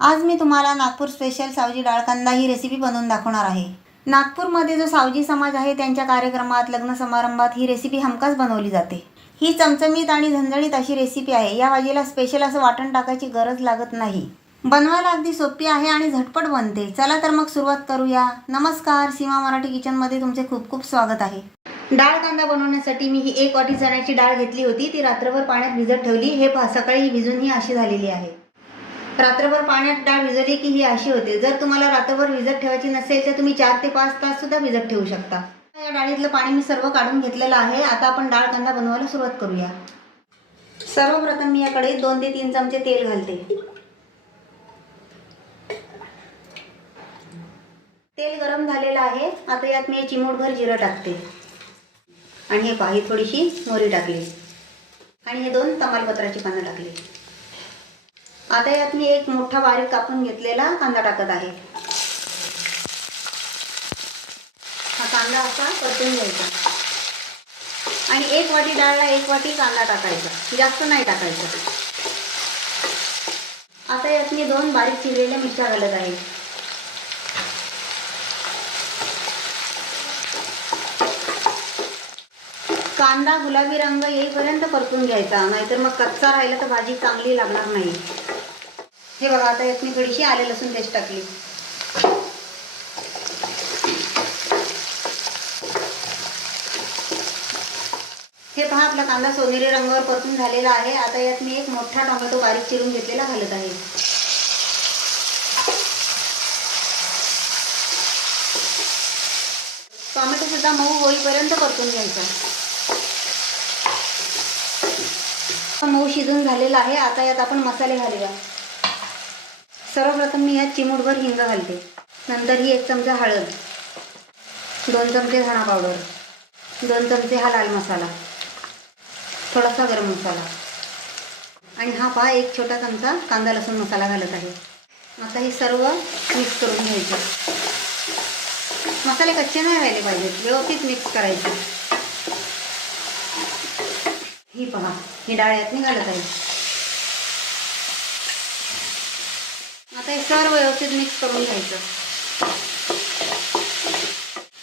आज मी तुम्हाला नागपूर स्पेशल सावजी डाळ कांदा ही रेसिपी बनवून दाखवणार आहे। नागपूरमध्ये जो सावजी समाज आहे त्यांच्या कार्यक्रमात, लग्न समारंभात ही रेसिपी हमखास बनवली जाते। ही चमचमीत आणि झणझणीत अशी रेसिपी आहे। या भाजीला स्पेशल असं वाटण टाकायची गरज लागत नाही। बनवायला अगदी सोपी आहे आणि झटपट बनते। चला तर मग सुरुवात करूया। नमस्कार, सीमा मराठी किचनमध्ये तुमचे खूप खूप स्वागत आहे। डाळ कांदा बनवण्यासाठी मी ही 1 वाटी चण्याची डाळ घेतली होती। ती रात्रभर पाण्यात भिजत ठेवली। हे पहा, सकाळी भिजून ही अशी झालेली आहे। रात्रभर पाण्यात डाळ भिजवली की ही अशी होते। जर तुम्हाला रात्रभर भिजत ठेवायची नसेल तर तुम्ही 4 ते 5 तास सुद्धा भिजत ठेवू शकता। या डाळीतलं पाणी मी सर्व काढून घेतलेलं आहे। आता आपण डाळ कांदा बनवायला सुरुवात करूया। सर्वप्रथम मी या कढईत 2 ते 3 चमचे तेल घालते। तेल गरम झालेलं आहे। आता यात मी चिमूटभर जिरं टाकते आणि हे पहा, थोडीशी मोहरी टाकली आणि हे 2 तमालपत्राची पानं टाकली। आता यात मी एक मोठा बारीक कापून घेतलेला कांदा टाकत आहे। हा कांदा असा परतून घ्यायचा आणि 1 वाटी डाळला 1 वाटी कांदा टाकायचा, जास्त नाही टाकायचं। आता यात मी 2 बारीक चिरलेल्या मिरच्या घालत आहे। कांदा गुलाबी रंग येईपर्यंत परतून घ्यायचा, नाहीतर मग कच्चा राहिला तर भाजी चांगली लागणार नाही। हे बघा, आता यात मी थोडीशी आले लसूण पेस्ट टाकली। हे पहा, आपला कांदा सोनेरी रंगावर परतून झालेला आहे। आता यात मी एक मोठा टोमॅटो बारीक चिरून घेतलेला घालत आहे। टोमॅटो सुद्धा मऊ होईपर्यंत परतून घ्यायचा। मऊ शिजून झालेला आहे। आता यात आपण मसाले घालूया। सर्वप्रथम मी यात चिमूटभर हिंग घालते। नंतर ही 1 चमचा हळद, 2 चमचे धणा पावडर, 2 चमचे हा लाल मसाला, थोडासा गरम मसाला आणि हा पहा 1 छोटा चमचा कांदा लसूण मसाला घालत आहे। आता हे सर्व मिक्स करून घ्यायचे। मसाले कच्चे नाही राहिले पाहिजेत, व्यवस्थित मिक्स करायचे। ही पहा, ही डाळ यात मी घालत आहे। आता हे सर्व व्यवस्थित मिक्स करून घ्यायचं।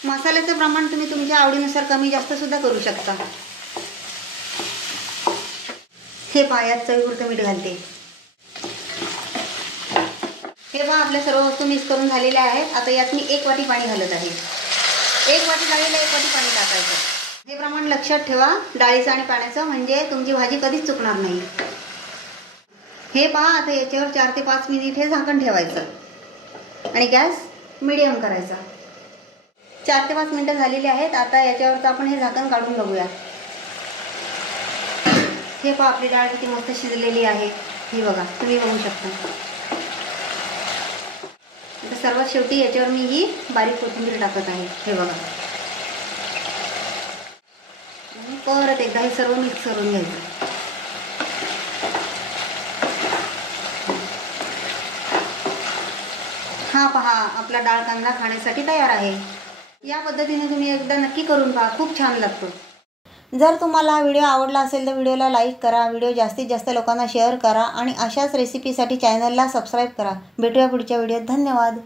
मसाल्याचं प्रमाण तुम्ही तुमच्या आवडीनुसार कमी जास्त सुद्धा करू शकता। हे पहा, यात चवीपुरतं मीठ घालते। हे पहा, आपल्या सर्व वस्तू मिक्स करून झालेल्या आहेत। आता यात मी 1 वाटी पाणी घालत आहे। 1 वाटी डाळीला 1 वाटी पाणी टाकायचं। हे प्रमाण लक्षात ठेवा, डाळीचं आणि पाण्याचं, म्हणजे तुमची भाजी कधीच चुकणार नाही। हे पहा, आता याच्यावर 4 ते 5 मिनिट हे झाकण ठेवायचं आणि गॅस मीडियम करायचा। 4 ते 5 मिनिटं झालेली आहेत। आता याच्यावरचं आपण हे झाकण काढून बघूया। हे पहा, आपली डाळ किती मस्त शिजलेली आहे। ही बघा, तुम्ही बघू शकता। आता सर्वात शेवटी याच्यावर मी ही बारीक कोथिंबीर टाकत आहे। हे बघा, परत एकदा हे सर्व मिक्स करून घ्यायचं। हा पहा, आपला डाळ कांदा खाण्यासाठी तयार आहे। या पद्धतीने तुम्ही एकदा नक्की करून पहा, खूप छान लागतो। जर तुम्हाला हा व्हिडिओ आवडला असेल तर व्हिडिओला लाईक करा, व्हिडिओ जास्तीत जास्त लोकांना शेअर करा आणि अशाच रेसिपीसाठी चॅनलला सबस्क्राईब करा। भेटूया पुढच्या व्हिडिओत। धन्यवाद।